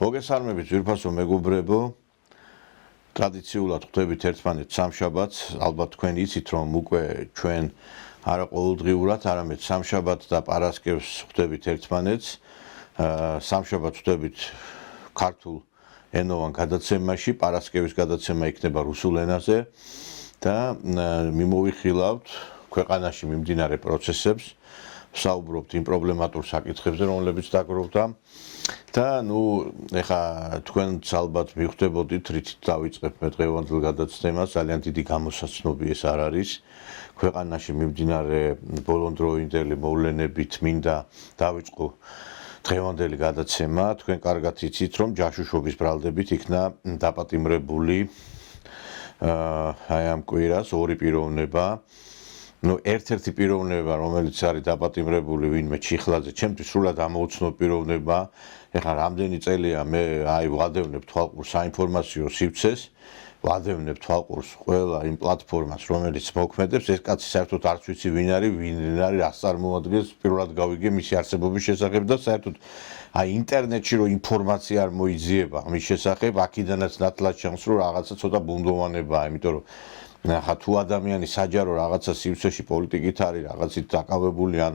მოგესალმებით ძვირფასო მეგობრებო. ტრადიციულად ხვდებით ერთმანეთს სამშაბათს, ალბათ თქვენ იცით რომ უკვე ჩვენ არა ყოველდღიურად, არამედ სამშაბათს და პარასკევს ხვდებით ერთმანეთს. სამშაბათს ხვდებით ქართულ ენოვან გადაცემაში, პარასკევის გადაცემა იქნება რუსულ ენაზე და მიმოვიხილავთ ქვეყანაში მიმდინარე პროცესებს, ვსაუბრობთ იმ პრობლემატურ საკითხებზე, რომლებიც დაგროვდა. და ეხა თქვენც ალბათ მიხვდებოდით, რითიც დავიწყებ მე დღევანდელ გადაცემას, ძალიან დიდი გამოსაცნობი ეს არ არის. ქვეყანაში მიმდინარე ბოლონდროინდელი მოვლენებით მინდა დავიწყო დღევანდელი გადაცემა. თქვენ კარგად იცით, რომ ჯაშუშობის ბრალდებით იქნა დაპატიმრებული აი ამ კვირას ორი პიროვნება. ერთ-ერთი პიროვნება, რომელიც არის დაპატიმრებული ვინმე ჩიხლაძე, ჩემთვის სრულად ამოუცნობ პიროვნება. ეხლა რამდენი წელია მე ვადევნებ თვალყურს საინფორმაციო სივრცეს, ვადევნებ თვალყურს ყველა იმ პლატფორმას, რომელიც მოქმედებს, ეს კაცი საერთოდ არც ვიცი ვინ არის, რას წარმოადგენს, პირველად გავიგე მისი არსებობის შესახებ და საერთოდ აი ინტერნეტში რო ინფორმაცია არ მოიძიება მის შესახებ, აქედანაც ნათლად ჩანს, რომ რაღაცა ცოტა ბუნდოვანებაა, იმიტომ რომ ახლა თუ ადამიანი საჯარო რაღაცა სივრცეში პოლიტიკით არის, რაღაცით დაკავებული ან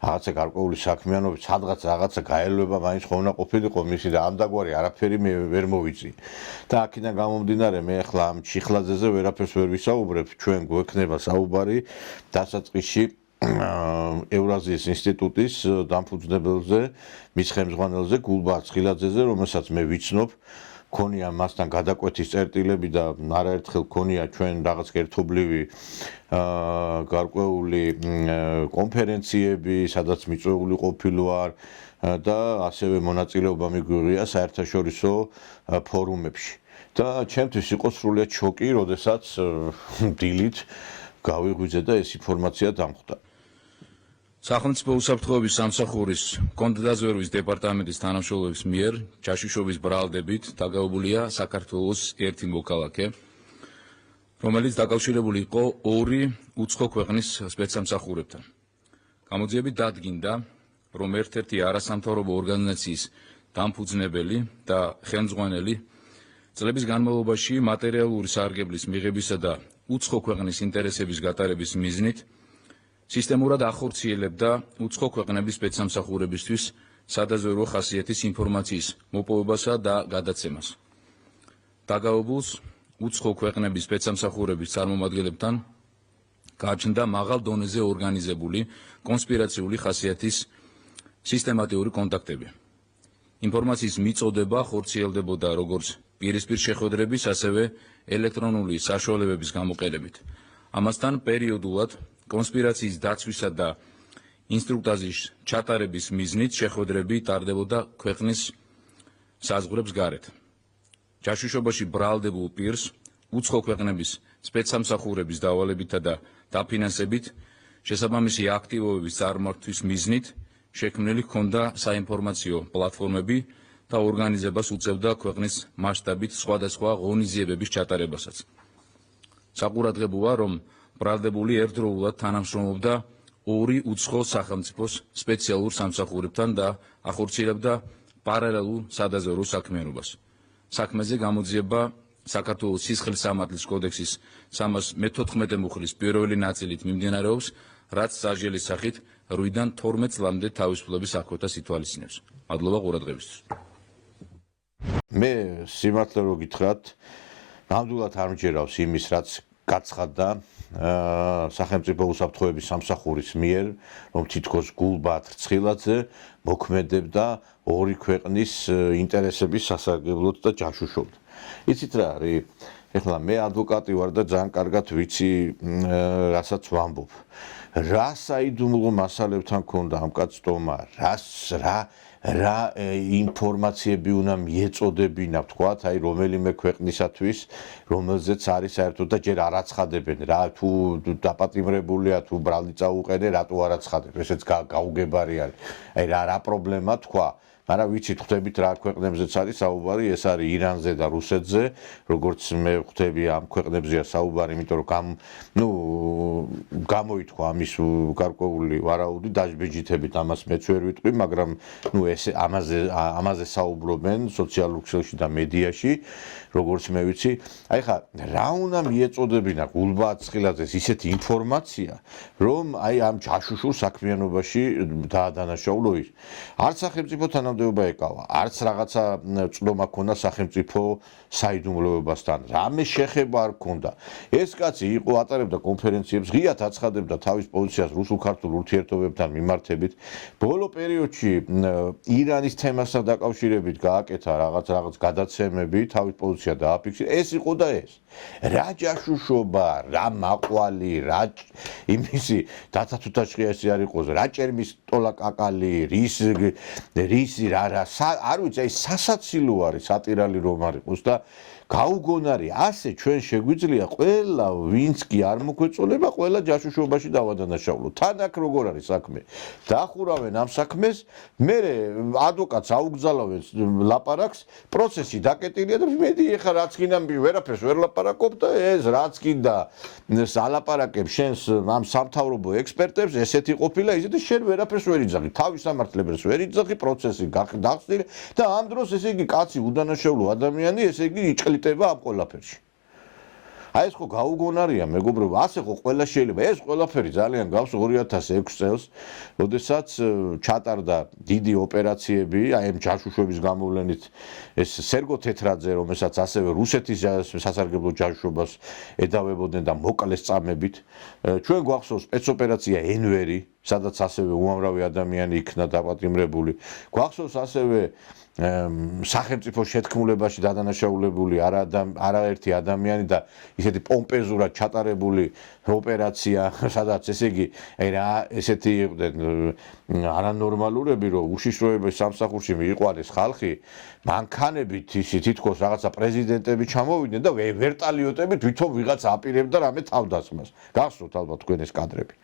რაღაცა გარკვეული საქმიანობით, სადღაც რაღაცა გაელვება მაინც ხო უნდა ყოფილიყო მისი და ამდაგვარი არაფერი მე ვერ მოვიწი. და აქედან გამომდინარე მე ახლა ამ ჩიხლაძეზე ვერაფერს ვერ ვისაუბრებ, ჩვენ გვექნება საუბარი დასაწყისში ევრაზიის ინსტიტუტის დამფუძნებელზე, მის ხელმძღვანელზე გულბარ ცხილაძეზე, რომელსაც მე ვიცნობ. ქონია მასთან გადაკვეთის წერტილები და არაერთხელ ქონია ჩვენ რაღაც ერთობლივი გარკვეული კონფერენციები, სადაც მიწვეული ყოფილვარ და ასევე მონაწილეობა მიგვიღია საერთაშორისო ფორუმებში. და ჩემთვის იყო სრულიად შოკი, როდესაც დილით გავიღვიძე და ეს ინფორმაცია დამხვდა. სახელმწიფო უსაფრთხოების სამსახურის კონტრდაზვერვის დეპარტამენტის თანამშრომლების მიერ ჯაშუშობის ბრალდებით დაგაუებულია საქართველოს ერთი მოქალაქე, რომელიც დაკავშირებული იყო ორი უცხო ქვეყნის სპეცსამსახურებთან. გამოძიებით დადგინდა, რომ ერთ-ერთი არასამთავრობო ორგანიზაციის დამფუძნებელი და ხელმძღვანელი წლების განმავლობაში მატერიალური სარგებლის მიღებისა და უცხო ქვეყნის ინტერესების გატარების მიზნით სისტემურად ახორციელებდა უცხო ქვეყნების სპეცსამსახურებისთვის სადაზვერვო ხასიათის ინფორმაციის მოპოვებასა და გადაცემას. დაგაობულს უცხო ქვეყნების სპეცსამსახურების წარმომადგენლებთან გააჩნდა მაღალ დონეზე ორგანიზებული კონსპირაციული ხასიათის სისტემატიური კონტაქტები. ინფორმაციის მიწოდება ხორციელდებოდა როგორც პირისპირ შეხვედრების, ასევე ელექტრონული საშუალებების გამოყენებით. ამასთან პერიოდულად კონსპირაციის დაცვისა და ინსტრუქტაჟის ჩატარების მიზნით შეხვედრები ტარდებოდა ქვეყნის საზღვრებს გარეთ. ჯაშუშობაში ბრალდებულ პირს უცხო ქვეყნების სპეცსამსახურების დავალებითა და დაფინანსებით შესაბამისი აქტივობების წარმართვის მიზნით შექმნილი ჰქონდა საინფორმაციო პლატფორმები და ორგანიზებას უწევდა ქვეყნის მასშტაბით სხვადასხვა ღონისძიებების ჩატარებასაც. საყურადღებოა, რომ ბრალდებული ერთდროულად თანამშრომლობდა ორი უცხო სახელმწიფოს სპეციალურ სამსახურებთან და ახორციელებდა პარალელურ სადაზვერვო საქმიანობას. საქმეზე გამოძიება საქართველოს სისხლის სამართლის კოდექსის 314 მუხლის პირველი ნაწილით მიმდინარეობს, რაც სასჯელის სახით 8-დან 12 წლამდე თავისუფლების აღკვეთას ითვალისწინებს. მადლობა ყურადღებისთვის. მე სიმართლე რო გითხრათ, ნამდვილად არ მჯერავს იმის, რაც გაცხადდა სახელმწიფო უსაფრთხოების სამსახურის მიერ, რომ თითქოს გულბათ ცხილაძე მოქმედებდა ორი ქვეყნის ინტერესების სასარგებლოდ და ჯაშუშობდა. იცით რა არის? ეხლა მე ადვოკატი ვარ და ძალიან კარგად ვიცი, რასაც ვამბობ. რა საიდუმლო მასალებთან ქონდა ამ კაცს ტომა, რა ინფორმაციები უნდა მიეწოდებინა, ვთქვათ, აი რომელიმე ქვეყნისათვის, რომელზეც არის საერთოდ და ჯერ არ აცხადებენ, რა თუ დაპატიმრებულია, თუ ბრალდი წაუყენე, რატო არ აცხადებ, ესეც გაუგებარი არის. აი რა პრობლემა თქვა მაგრამ ვიცით ხვდებით რა ქვეყნებზეც არის საუბარი, ეს არის ირანზე და რუსეთზე, როგორც მე ხვდები ამ ქვეყნებზეა საუბარი, იმიტომ რომ გამოითქვა ამის გარკვეული ვარაუდი დაჯბეჯითებით, ამას მეც ვერ ვიტყვი, მაგრამ ეს ამაზე საუბრობენ სოციალურ ქსელში და მედიაში, როგორც მე ვიცი. აი ხა რა უნდა მიეწოდებინა გულბაათ ცხილაძეს ისეთი ინფორმაცია, რომ აი ამ ჯაშუშურ საქმიანობაში დაადანაშაულო ის. არც სახელმწიფო თანამდებობა ეკავა, არც რაღაცა წვდომა ქონდა სახელმწიფო საიდუმლოებასთან. რამე შეხება არ ქონდა. ეს კაცი იყო ატარებდა კონფერენციებს, ღიად აცხადებდა თავის პოზიციას რუსულ-ქართულ ურთიერთობებთან მიმართებით. ბოლო პერიოდში ირანის თემასთან დაკავშირებით გააკეთა რაღაც გადაცემები, თავის პოზიცია დააფიქსირა. ეს იყო და ეს. რა ჯაშუშობა, რა მაყვალი, რა იმისი დათათუთაჩხია ეს არ იყოს, რა ჭერმის ტოლა კაკალი, რისი რა არ ვიცი, აი სასაცილო არის სატირალი რომ არ იყოს და გაუგონარი ასე ჩვენ შეგვიძლია ყველა ვინც კი არ მოგვეწონება ყველა ჯაშუშობაში დავადანაშაულო. თან აქ როგორ არის საქმე? დახურავენ ამ საქმეს, მე ადვოკატს აუგზავნენ ლაპარაკს, პროცესი დაკეტილია და მედი ეხა რაც გინდა ვერაფერს ვერ ლაპარაკობ და ეს რაც გინდა ალაპარაკებ შენს ამ სამთავრობო ექსპერტებს, ესეთი ყოფილა ისე და შენ ვერაფერს ვერ იძახი, თავის სამართლებელს ვერ იძახი, პროცესი გახსნილი და ამ დროს ესე იგი კაცი უდანაშაულო ადამიანი, ესე იგი იჭყლიტება ამ ყველაფერში. აი ეს ხო გაუგონარია მეგობრებო, ასე ხო ყველა შეიძლება. ეს ყველაფერი ძალიან გავს 2006 წელს, როდესაც ჩატარდა დიდი ოპერაციები, აი ამ ჯაშუშობის გამოვლენით ეს სერგო თეთრაძე, რომელსაც ასევე რუსეთის სასარგებლო ჯაშუშობას ედავებოდნენ და მოკლეს წამებით. ჩვენ გვახსოვს სპეცოპერაცია ენვერი, სადაც ასევე უამრავი ადამიანი იქნა დაპატიმრებული. გვახსოვს ასევე სახელმწიფო შეთქმულებაში დადანაშაულებული არაერთი ადამიანი და ისეთი პომპეზურად ჩატარებული ოპერაცია, სადაც ესე იგი ესეთი იყვნენ არანორმალურები, რომ უშიშროების სამსახურში მიიყვანეს ხალხი, მანქანებით ისი თითქოს რაღაცა პრეზიდენტები ჩამოვიდნენ და ვერტალიოტებით თვითონ ვიღაცა აპირებდა რამე თავდასხმას. გახსოვთ ალბათ თქვენ ეს კადრები.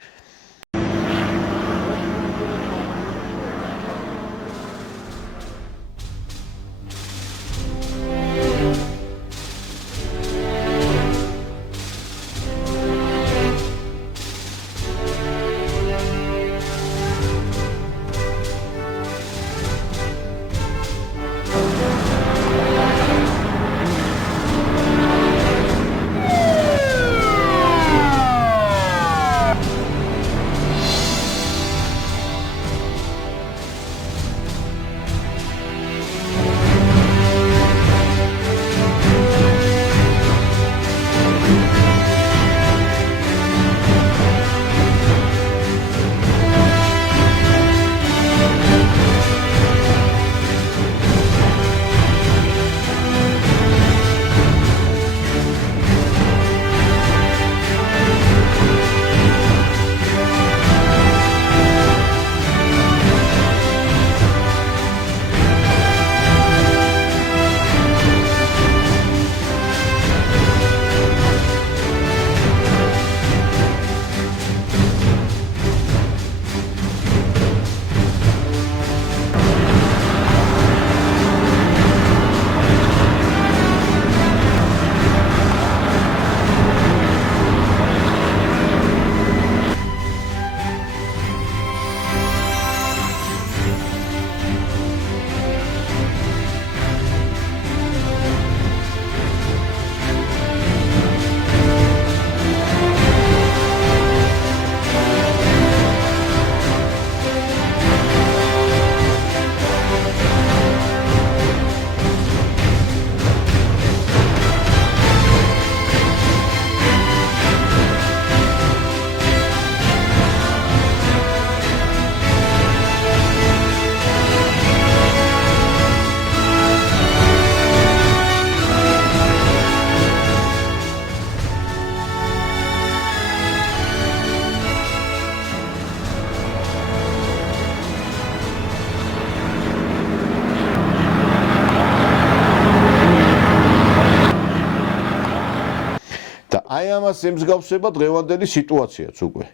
ამას ემსგავსება დღევანდელი სიტუაციაც უკვე.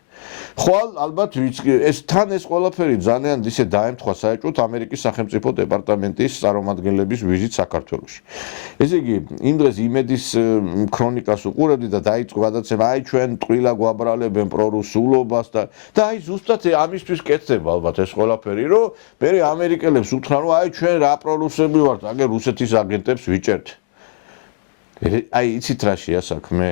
ხვალ ალბათ ეს თან ეს ყველაფერი ძალიან ისე დაემთხვა საერთოდ ამერიკის სახელმწიფო დეპარტამენტის წარმომადგენლების ვიზიტ საქართველოში. ესე იგი, იმ დღეს იმედის ქრონიკას უყურებდი და დაიწყო გადაცემა, აი ჩვენ ტყილა გვაბრალებენ პრორუსულობას და აი ზუსტად ამისთვის კეთდება ალბათ ეს ყველაფერი, რომ მე ამერიკელებს უთხრან, რომ აი ჩვენ რა პრორუსები ვართ, აგერ რუსეთის აგენტებს ვიჭერთ. აი იცით რა შეა საქმე?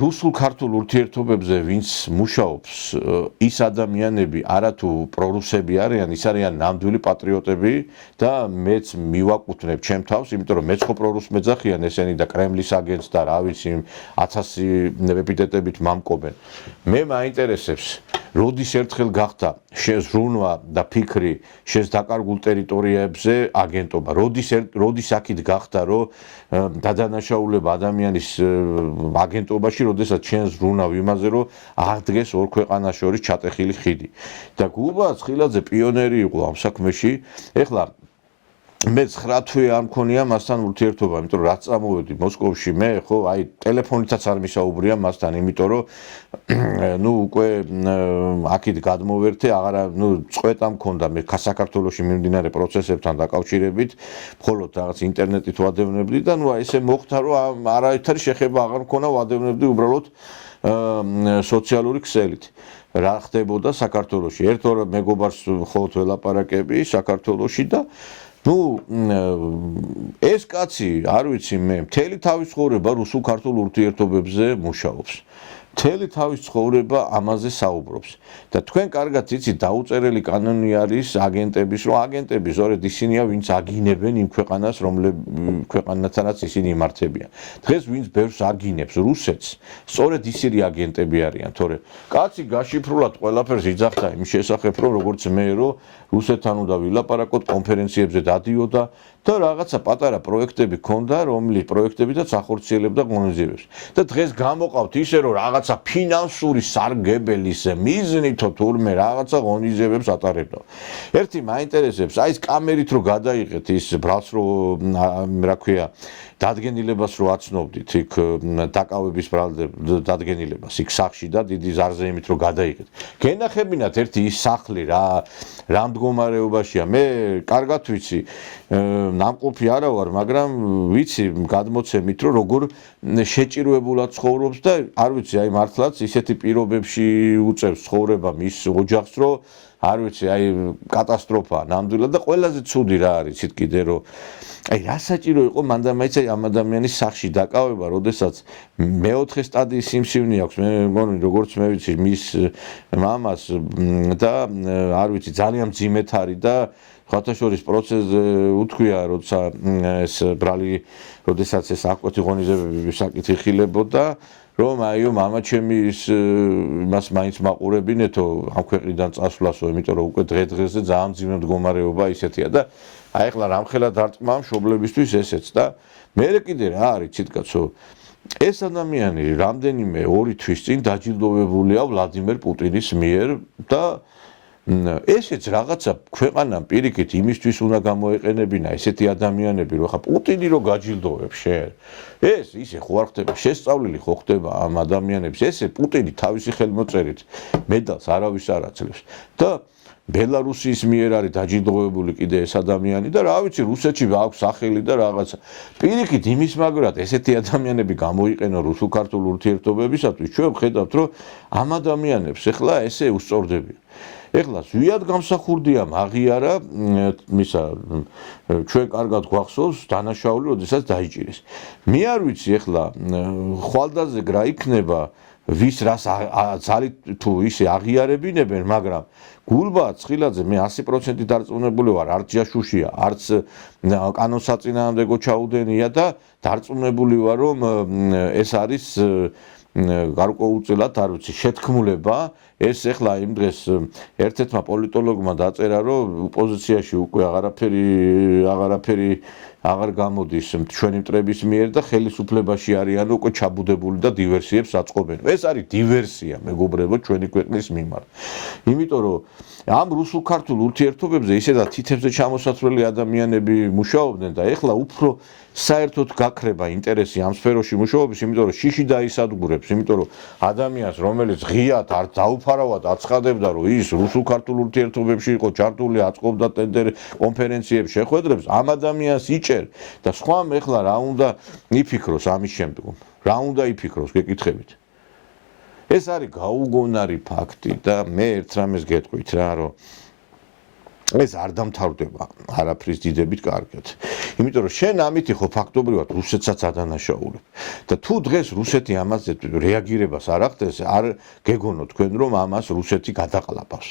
რუსულ-ქართულ ურთიერთობებზე ვინც მუშაობს, ის ადამიანები არათუ პრორუსები არიან, ის არიან ნამდვილი პატრიოტები და მეც მივაკუთვნებ ჩემ თავს, იმიტომ რომ მეც ხო პრორუს მეძახიან ესენი და კრემლის აგენტს და რა ვიცი 1000 ეპიტეტებით მამკობენ. მე მაინტერესებს, როდის ერთხელ გახდა შეზრუნვა და ფიქრი შეს დაკარგულ ტერიტორიებზე აგენტობა, როდის აქეთ გახდა, რომ დადანაშაულება ადამიანის აგენტობაში, როდესაც ჩვენ ზრუნავ იმაზე, რომ აღდგეს ორ ქვეყანას შორის ჩატეხილი ხიდი. და გულბა ცხილაძე პიონერი იყო ამ საქმეში. ეხლა მე 9 თვე არ მქონია მასთან ურთიერთობა, იმიტომ რომ რაც წამოვედი მოსკოვში, მე ხო აი ტელეფონითაც არ მისაუბრია მასთან, იმიტომ რომ უკვე აქეთ გადმოვერთე, აღარა წყვეტა მქონდა მე საქართველოში მიმდინარე პროცესებთან დაკავშირებით, მხოლოდ რაღაც ინტერნეტით ვადევნებდი და ესე მოხდა, რომ არაერთი შეხება აღარ მქონა, ვადევნებდი უბრალოდ სოციალური ქსელით. რა ხდებოდა საქართველოში? ერთ-ორ მეგობარს მხოლოდ ველაპარაკები საქართველოში და ეს კაცი, არ ვიცი მე, მთელი თავის ცხოვრება რუსულ-ქართულ ურთიერთობებზე მუშაობს. მთელი თავის ცხოვრება ამაზე საუბრობს. და თქვენ კარგად იცით, დაუწერელი კანონი არის აგენტების, რომ აგენტები ზოგადად ისინია, ვინც აგინებენ იმ ქვეყანას, ქვეყანათანაც ისინი იმართებიან. დღეს ვინც ბევრს აგინებს, რუსეთს, სწორედ ისინი აგენტები არიან, თორე კაცი გაშიფრულად ყველაფერს იძახდა იმ შესახებ, რომ როგორც მე, რომ რუსეთთან უნდა ვილაპარაკოთ, კონფერენციებზე დადიოდა და რაღაცა პატარა პროექტები ქონდა, რომლის პროექტებითაც ახორციელებდა ღონისძიებებს. და დღეს გამოყავთ ისე, რომ რაღაცა ფინანსური სარგებელის მიზნითო თურმე რაღაცა ღონისძიებებს ატარებდა. ერთი მაინტერესებს, აი ეს კამერით რო გადაიღეთ ის ბრალს რო რა ქვია, დადგენილებას რო აცნობდით იქ დაკავების დადგენილებას იქ სახში და დიდი ზარზეიმით რო გადაიღეთ. გენახებინათ ერთი ის სახლი რა მდგომარეობაშია. მე კარგად ვიცი, ნამყოფი არა ვარ, მაგრამ ვიცი გადმოცემით, რომ როგორ შეჭირვებულად ცხოვრობს და არ ვიცი, აი მართლაც ისეთი პირობებში უწევს ცხოვრება მის ოჯახს, რომ არ ვიცი, აი კატასტროფაა ნამდვილად და ყველაზე ცუდი რა არის იცით კიდე, რომ აი რა საჭირო იყო მანდამაიც ამ ადამიანის სახში დაკავება, როდესაც მეოთხე სტადიის სიმსივნე აქვს, მე მგონი როგორც მე ვიცი მის მამას და არ ვიცი ძალიან მძიმედ არის და ხათაშორის პროცესზე უთქვია, როცა ეს ბრალი, როდესაც ეს აკვეთი ღონისძიებების საკითხი ხილებოდა, რომ აიო მამა ჩემი მას მაინც მაყურებინეთო ამ ქვეყნიდან წასვლასო, იმიტომ რომ უკვე დღე-დღეზე ძალიან მძიმე მდგომარეობა ისეთია და აი ახლა რამხელა დარწმა მშობლებისთვის ესეც და მე კიდე რა არის ციტკაცო, ეს ადამიანი რამდენიმე 2 თვის წინ დაჯილდოვებულია ვლადიმერ პუტინის მიერ და ესეც რაღაცა ქვეყანამ პირიქით იმისთვის უნდა გამოეყენებინა ესეთი ადამიანები, რომ ხა პუტინი რო გაჯილდოვებს შენ. ეს ისე ხო არ ხდება, შესწავლილი ხო ხდება ამ ადამიანებს. ესე პუტინი თავისი ხელმოწერით მედალს არავის არ აძლევს. და ბელარუსიის მიერ არის დაჯილდოვებული კიდე ეს ადამიანი და რა ვიცი, რუსეთში აქვს სახელი და რაღაცა. პირიქით იმის მაგრად ესეთი ადამიანები გამოიყენო რუსულ-ქართულ ურთიერთობებისათვის, ჩვენ ვხედავთ, რომ ამ ადამიანებს ეხლა ესე უსწორდებიან. ეხლა ზვიად გამსახურდია აღიარა მისა ჩვენ კარგად გვახსოვს დანაშაული, როდესაც დაიჭირეს. მე არ ვიცი ეხლა ხვალდაზე რა იქნება, ვის რას ძალით თუ ისე აღიარებინებენ, მაგრამ გულბა ცხილაძე მე 100% დარწმუნებული ვარ, არც ჯაშუშია, არც კანონსაწინააღმდეგო ჩაუდენია და დარწმუნებული ვარ, რომ ეს არის გარკვეულწილად არ ვიცი, შეთქმულება ეს ეხლა იმ დღეს ერთ-ერთმა პოლიტოლოგმა დაწერა, რომ ოპოზიციაში უკვე აღარაფერი აღარ გამოდის ჩვენი მტრების მიერ და ხელისუფლებაში არიან უკვე ჩაბუდებული და დივერსიებს აწყობენ. ეს არის დივერსია, მეგობრებო, ჩვენი ქვეყნის მიმართ. იმიტომ რომ ამ რუსულ-ქართულ ურთიერთობებზე ისედაც თითებზე ჩამოსაცვლელი ადამიანები მუშაობდნენ და ეხლა უფრო საერთოდ გაქრება ინტერესი ამ სფეროში მუშაობის, იმიტომ რომ შიში დაისადგურებს, იმიტომ რომ ადამიანს, რომელიც ღიად არ დაუფარავად აცხადებდა, რომ ის რუსულ-ქართულ ურთიერთობებში იყო ჩართული, აწყობდა კონფერენციებს, შეხვედრებს, ამ ადამიანს იჭერ და სხვამ ეხლა რა უნდა იფიქროს ამის შემდგომ? რა უნდა იფიქროს, გეკითხებით? ეს არის გაუგონარი ფაქტი და მე ერთ რამეს გეტყვით რა, რომ ეს არ დამთავრდება არაფრის დიდებით კარგად. იმიტომ რომ შენ ამითი ხო ფაქტობრივად რუსეთსაც ადანაშაულებ. და თუ დღეს რუსეთი ამაზე რეაგირებას არ ახდენს, არ გეგონო თქვენ რომ ამას რუსეთი გადაყლაპავს.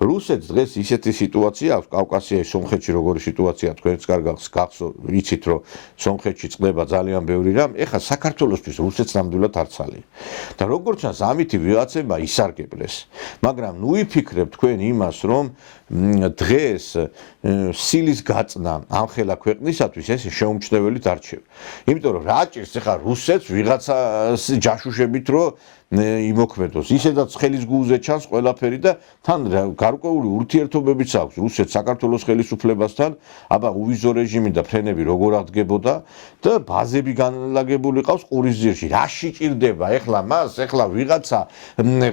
რუსეთს დღეს ისეთი სიტუაცია აქვს კავკასიაში, სომხეთში როგორი სიტუაცია თქვენც კარგად გახსოვთ, ვიცით რომ სომხეთში წყდება ძალიან ბევრი რამ, ეხლა საქართველოსთვის რუსეთს ნამდვილად არ ცალია. და როგორც ჩანს ამითი ვიღაცება ისარგებლეს. მაგრამ ნუ იფიქრებთ თქვენ იმას რომ დღეს სილის გაწნა ამ ხელა ქვეყნისათვის ეს შეუმჩნეველი დარჩება. იმიტომ რომ რა ჭირს ახლა რუსეთს ვიღაცას ჯაშუშებით რომ იმოქმედოს. ისედაც ხელის გულზე ჩანს ყველაფერი და თან გარკვეული ურთიერთობებიც აქვს რუსეთს საქართველოს ხელისუფლებასთან, აბა უვიზო რეჟიმი და ფრენები როგორ აღდგებოდა და ბაზები განლაგებული ყავს ყურისძირში. რა შეჭირდება ახლა მას, ახლა ვიღაცა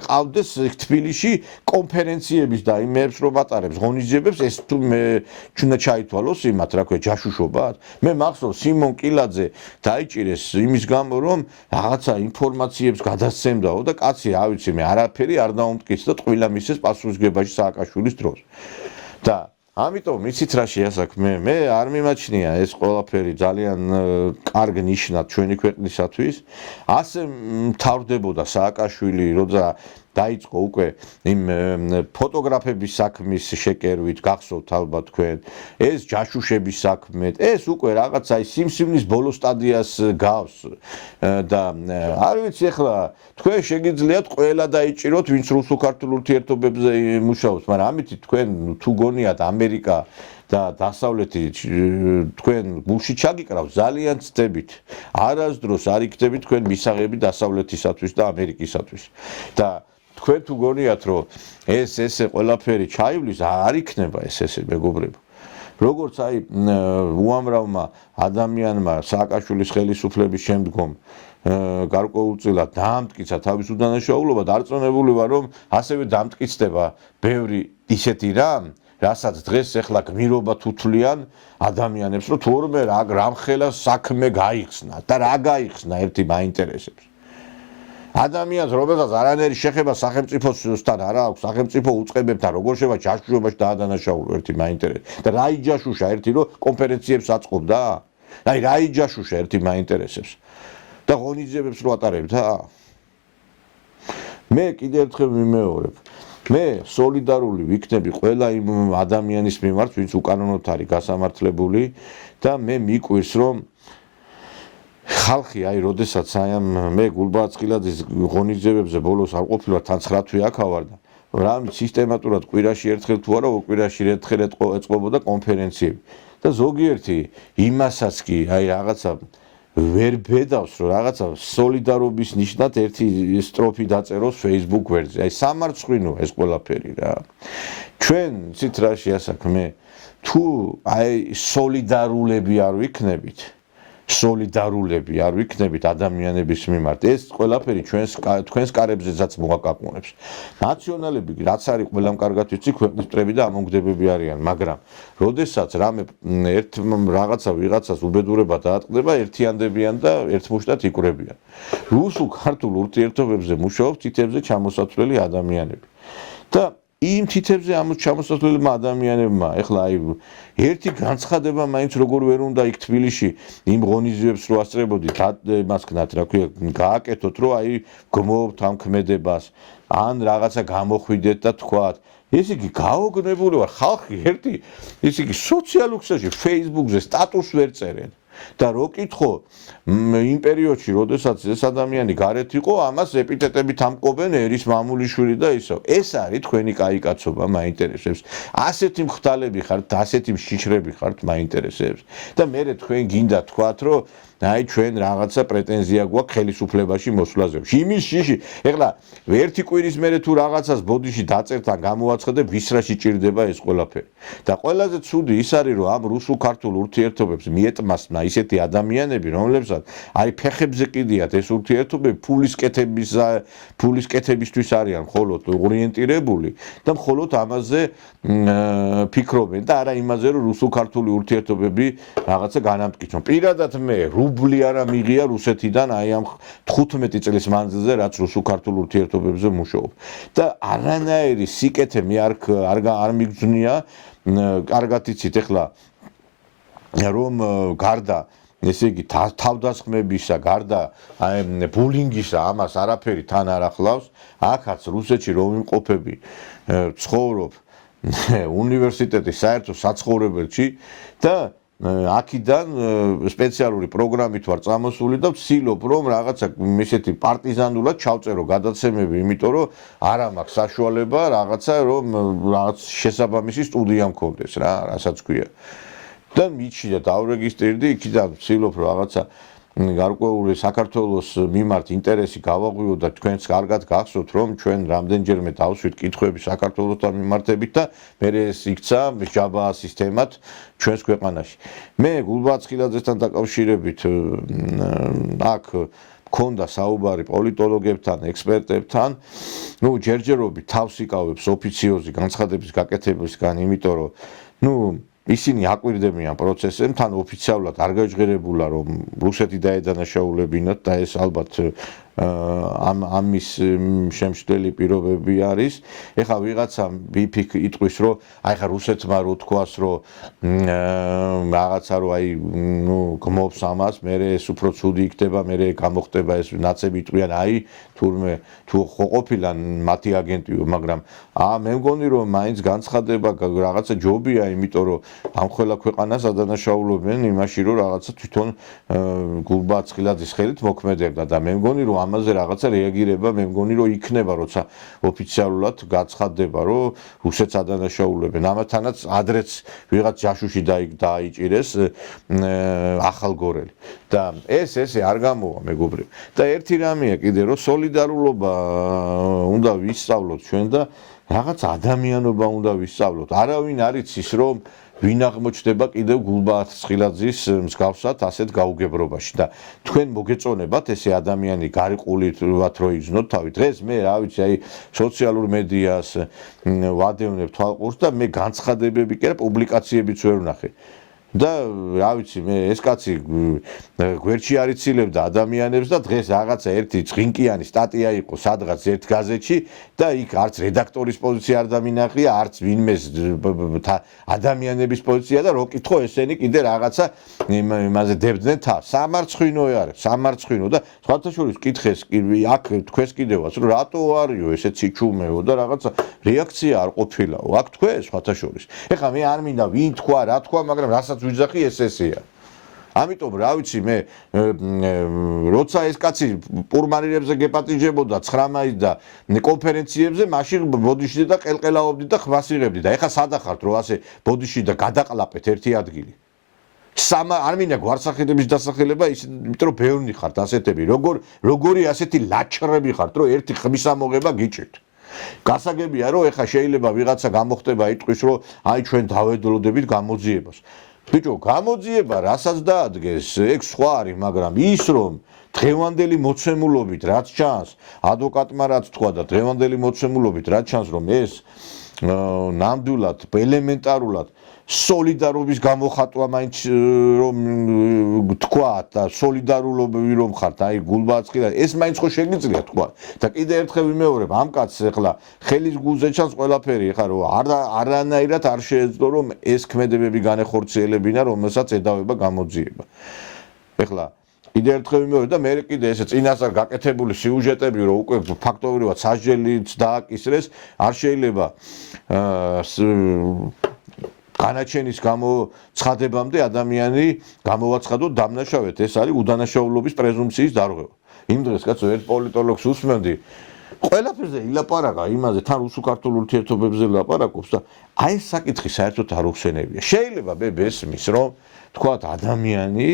ყავდეს თბილისში კონფერენციების და იმებს რომ ატარებს ღონისძიებებს, ეს თუ მე ჩუნა ჩაითვალოს იმათ, რა ქვია, ჯაშუშობად. მე მახსოვს სიმონ კილაძე დაიჭირეს იმის გამო რომ რაღაცა ინფორმაციებს გადასცემდა და კაცი რა ვიცი მე არაფერი არ დაუმტკიცდა და ტყვილა მისცეს პასუხისგებაში სააკაშვილის დროს. და ამიტომ იცით რა შეასაქმე მე არ მიმაჩნია ეს ყველაფერი ძალიან კარგ ნიშნად ჩვენი ქვეყნისათვის. ასე მთავრდებოდა სააკაშვილი, როცა დაიწყო უკვე იმ ფოტოგრაფების საქმის შეკერვით, გახსოვთ ალბათ თქვენ, ეს ჯაშუშების საქმე, ეს უკვე რაღაცა სიმსივნის ბოლო სტადიას გავს და არ ვიცი ახლა თქვენ შეგიძლიათ ყველა დაიჭიროთ, ვინც რუსულ-ქართულ ურთიერთობებზე მუშაობს, მაგრამ ამით თქვენ თუ გონიათ ამერიკა და დასავლეთი თქვენ გულში ჩაგიკრავს, ძალიან ცდებით. არასდროს არ იქნებით თქვენ მისაღები დასავლეთისათვის და ამერიკისათვის. და თქვენ თუ გონიათ რომ ესე ყველაფერი ჩაივლის, არ იქნება ესე მეგობრებო. როგორც აი უამრავმა ადამიანმა სააკაშვილის ხელისუფლების შემდგომ გარკვეულწილად დაამტკიცა თავის უდანაშაულობა, დარწმუნებული ვარ რომ ასევე დამტკიცდება ბევრი ისეთი რამ, რასაც დღეს ახლა გმირობა თუთლიან ადამიანებს, რომ თორმე რამ ხელა საქმე გაიხსნა და რა გაიხსნა ერთი მაინტერესებს. ადამიანს რომელსაც არანაირი შეხება სახელმწიფოსთან არ აქვს, სახელმწიფო უწყებებთან როგორ შევა ჯაშუშობაში დაადანაშაულო ერთი მაინტერესებს. და რა იჯაშუშა ერთი რომ კონფერენციებს აწყობდა? აი რა იჯაშუშა ერთი მაინტერესებს. და ღონისძიებებს რო ატარებდა? მე კიდევ ერთხელ მიმეორებ. მე სოლიდარული ვიქნები ყველა იმ ადამიანის მიმართ, ვინც უკანონოდ არის გასამართლებული და მე მიკვირს რომ ხალხი აი როდესაც აი ამ მე გულბაათ ხილაძის ღონისძიებებზე ბოლოს არ ყოფილვარ თან 9 თვე აქავარ და რამე სისტემატურად კვირაში ერთხელ თუ არა კვირაში ერთხელ ეწყობოდა კონფერენციები და ზოგიერთი იმასაც კი აი რაღაცა ვერ ბედავს რომ რაღაცა სოლიდარობის ნიშნად ერთი სტროფი დაწეროს Facebook გვერდზე. აი სამარცხვინოა ეს ყველაფერი რა. ჩვენ ცით რა შეასაქმე თუ აი სოლიდარულები არ ვიქნებით, სოლიდარულები არ ვიქნებით ადამიანების მიმართ, ეს ყველაფერი თქვენს კარებზეც მოაკაკუნებს. ნაციონალები რაც არის ყველამ კარგად ვიცი, ქვეყნის მტრები და ამონგდებები არიან, მაგრამ როდესაც რამე ერთ რაღაცა ვიღაცას უბედურება დაატყდება, ერთიანდებიან და ერთმუშტად იკვრებიან. რუსულ-ქართულ ურთიერთობებზე მუშაობს თითებზე ჩამოსაცვლელი ადამიანები. და იმ თითებზე ამ ჩამოსასვლელმა ადამიანებმა ეხლა აი ერთი განცხადება მაინც როგორ ვერ უნდა იქ თბილისში იმ ღონისძიებებს რო ასწრებოდით მას ქნათ რა ქვია გააკეთოთ რომ აი გმობთ ამ ქმედებას ან რაღაცა გამოხვიდეთ და თქვათ ესე იგი გაოგნებული ვარ ხალხი ერთი ესე იგი სოციალურ ქსელში Facebook-ზე სტატუსს ვერ წერენ და რო კითხო იმ პერიოდში, როდესაც ეს ადამიანი გარეთ იყო, ამას ეპიტეტებით ამკობენ ერის მამულიშვილი და ისო. ეს არის თქვენი კაი კაცობა, მაინტერესებს. ასეთი მხტალები ხართ, ასეთი მშიშრები ხართ, მაინტერესებს. და მე თქვენ გინდა თქვათ, რომ აი ჩვენ რაღაცა პრეტენზია გვაქვს ხელისუფლებაში მოსვლაზე. იმის შიში, ეხლა ერთი კვირის მერე თუ რაღაცას ბოდიში დაწერთან გამოაცხადებ, ვის რა შეჭirdება ეს ყველაფერი. და ყველაზე ცუდი ის არის, რომ ამ რუსულ-ქართულ ურთიერთობებს მიეტმასნა ისეთი ადამიანები, რომლებსაც აი ფეხებზე კიდიათ ეს ურთიერთობები ფულის კეთებისთვის არიან მხოლოდ ორიენტირებული და მხოლოდ ამაზე ფიქრობენ და არა იმაზე, რომ რუსულ-ქართული ურთიერთობები რაღაცა განამტკიცონ. პირადად მე რუბლი არა მიღია რუსეთიდან აი ამ 15 წლის მანძილზე, რაც რუსულ-ქართულ ურთიერთობებზე მუშაობ. და არანაირი სიკეთე მე არ მიგძნია, კარგად იცით ეხლა რომ გარდა ესე იგი თავდასხმებისა, გარდა აი ბულინგისა, ამას არაფერი თან არ ახლავს. აქაც რუსეთში რომ იმყოფები, ცხოვრობ უნივერსიტეტის საერთო საცხოვრებელში და აქიდან სპეციალური პროგრამით ვარ წამოსული და ვცდილობ რომ რაღაცა ესეთი პარტიზანულად ჩავწერო გადაცემები, იმიტომ რომ არა მაქვს საშუალება რაღაცა რომ რაღაც შესაბამისი სტუდია მქონდეს რა, რასაც ქვია. და მიჩი და დავრეგისტრირდი, იქიდან ვცდილობ რომ რაღაცა გარკვეული საქართველოს მიმართ ინტერესი გავაღვიო და თქვენს კარგად გახსოვთ რომ ჩვენ რამდენჯერმე დავსვით კითხვები საქართველოსთან მიმართებით და მე ეს იქცა ჯაბაა სისტემად ჩვენს ქვეყანაში. მე გულბაცხილაძესთან დაკავშირებით აქ მქონდა საუბარი პოლიტოლოგებთან, ექსპერტებთან, ჯერჯერობით თავს იკავებს ოფიციოზი განცხადების გაკეთებისგან, იმიტომ რომ ისინი აკვირდებიან პროცესებს, თან ოფიციალურად არ გაჟღერებულა რომ რუსეთი დაედანაშაულებინათ და ეს ალბათ ამის შემცვლელი პირობები არის. ეხლა ვიღაცა ვიფიქ იტყვის რომ აი ხა რუსეთმა რო თქვას რომ რაღაცა რომ აი გმობს ამას, მე ეს უფრო ცუდი იქნება, მე გამოხდება ეს ნაცები იტყვიან აი თურმე თუ ხო ყოფილან მათი აგენტიო, მაგრამ მე მგონი რომ მაინც განცხადება რაღაცა ჯობია, იმიტომ რომ ამ ყველა ქვეყანას ადანაშაულებენ იმაში რომ რაღაცა თვითონ გულბაცხილაძის ხელით მოქმედებდა და მე მგონი რომ ამაზე რაღაცა რეაგირება მე მგონი რომ იქნება, როცა ოფიციალურად გაცხადდება რომ რუსეთს ადანაშაულებენ. ამათანაც ადრეც ვიღაც ჯაშუში დაიჭირეს ახალგორელი და ესე არ გამოვა მეგობრებო. და ერთი რამეა კიდე რომ სოლიდარულობა უნდა ვისწავლოთ ჩვენ და რაღაც ადამიანობა უნდა ვისწავლოთ. არავინ არ იცის რომ ვინ აღმოჩნდება კიდევ გულბაცხილაძის მსგავსად ასეთ გაუგებრობაში და თქვენ მოგეწონებათ ესე ადამიანი გარიყულით რო იგზნოთ თავი. დღეს მე რა ვიცი აი სოციალურ მედიას ვადევნებ თვალყურს და მე განცხადებები კი არა პუბლიკაციებიც ვერ ვნახე. და რა ვიცი მე ეს კაცი გვერდში არ იცილებდა ადამიანებს და დღეს რაღაცა ერთი ჭრინკიანი სტატია იყო სადღაც ერთ გაზეთში და იქ არც რედაქტორის პოზიცია არ დამინახია, არც ვინმეს ადამიანების პოზიცია და რო კითხო ესენი კიდე რაღაცა იმაზე დებდნენ თავს. სამარცხვინო არის, სამარცხვინო და სხვათა შორის კითხეს აქ თქვენს კიდევაც რომ რატო არიო ესე ციჩუმეო და რაღაცა რეაქცია არ ყოფილაო. აქ თქვენ სხვათა შორის. ეხლა მე არ მინდა ვინ თქვა, რა თქვა, მაგრამ რასაც ვიძახი ესეა. ამიტომ რა ვიცი მე როცა ეს კაცი პურმანირებზე გეპატიჟებოდა 9 მაისს და კონფერენციებზე მაშინ ბოდიში და ყელყელაობდი და ხვას იღებდი და ეხლა სადახართ რომ ასე ბოდიში და გადაყლაპეთ ერთი ადგილი. არ მინდა გვარსახელების დასახელება, იმიტომ რომ ბევრი ხართ ასეთები. როგორი ასეთი ლაჩრები ხართ, რომ ერთი ხმის ამოღება გიჭირთ. გასაგებია რომ ეხლა შეიძლება ვიღაცა გამოხდება იტყვის რომ აი ჩვენ დავედლოდებით გამოძიებას. ბიჭო, გამოძიება რასაც დაადგეს, ეგ სხვა არის, მაგრამ ის რომ დღევანდელი მოცემულობით რაც ჩანს, ადვოკატმა რაც თქვა და დღევანდელი მოცემულობით რაც ჩანს, რომ ეს ნამდვილად ელემენტარულად სოლიდარობის გამოხატვა მაინც რომ თქვა და სოლიდარულობები რომ ხართ, აი გულბაცხილაძე, ეს მაინც ხო შეგიძლია თქვა. და კიდე ერთხელ ვიმეორებ, ამ კაცს ეხლა ხელის გულზე ჩანს ყველაფერი, ეხლა რომ არანაირად არ შეეძლო რომ ეს ქმედებები განეხორციელებინა, რომელსაც ედავება გამოძიება. ეხლა კიდე ერთხელ ვიმეორებ და მე კიდე ესე წინასწარ გაკეთებული სიუჟეტები რომ უკვე ფაქტობრივად სასჯელიც დააკისრეს, არ შეიძლება განაჩენის გამოცხადებამდე ადამიანი გამოვაცხადოთ დამნაშავედ, ეს არის უდანაშაულობის პრეზუმპციის დარღვევა. იმ დღეს კაცო ერთ პოლიტოლოგს უსმენდი, ყველაფერზე ილაპარაკა იმაზე, თან რუსულ-ქართულ ურთიერთობებზე ლაპარაკობს და აი ეს საკითხი საერთოდ არ უხსენებია. შეიძლება ბესმის, რომ თქვათ ადამიანი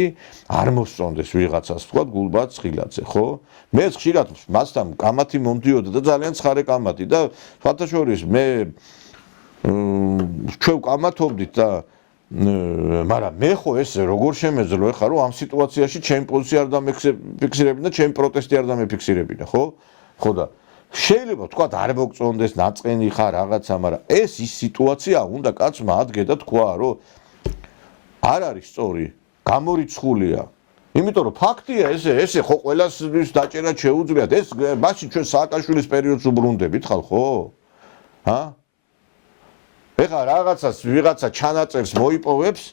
არ მოსწონდეს ვიღაცას, თქვათ გულბად ცხილაძე, ხო? მე ხშირად მასთან კამათი მომდიოდა და ძალიან ცხარე კამათი და ფათაშორის მე ჩვენ კამათობდით და მაგრამ მე ხო ეს როგორ შემეძლო ეხლა რომ ამ სიტუაციაში ჩემი პოზიცია არ დამეფიქსირებინა, ჩემი პროტესტი არ დამეფიქსირებინა, ხო? ხო და შეიძლება თქვათ არ მოგწონდეს, ნაწყენი ხარ რაღაცა, მაგრამ ეს ის სიტუაცია უნდა კაცმა ადგე და თქვა, რომ არ არის სწორი, გამორიცხულია. იმიტომ რომ ფაქტია ესე ხო ყველასთვის დაჭერა შეუძლიათ. ეს მაშინ ჩვენ სააკაშვილის პერიოდს უბრუნდებით ხალ, ხო? ჰა? ეხლა რაღაცას ვიღაცა ჩანაწერს მოიპოვებს,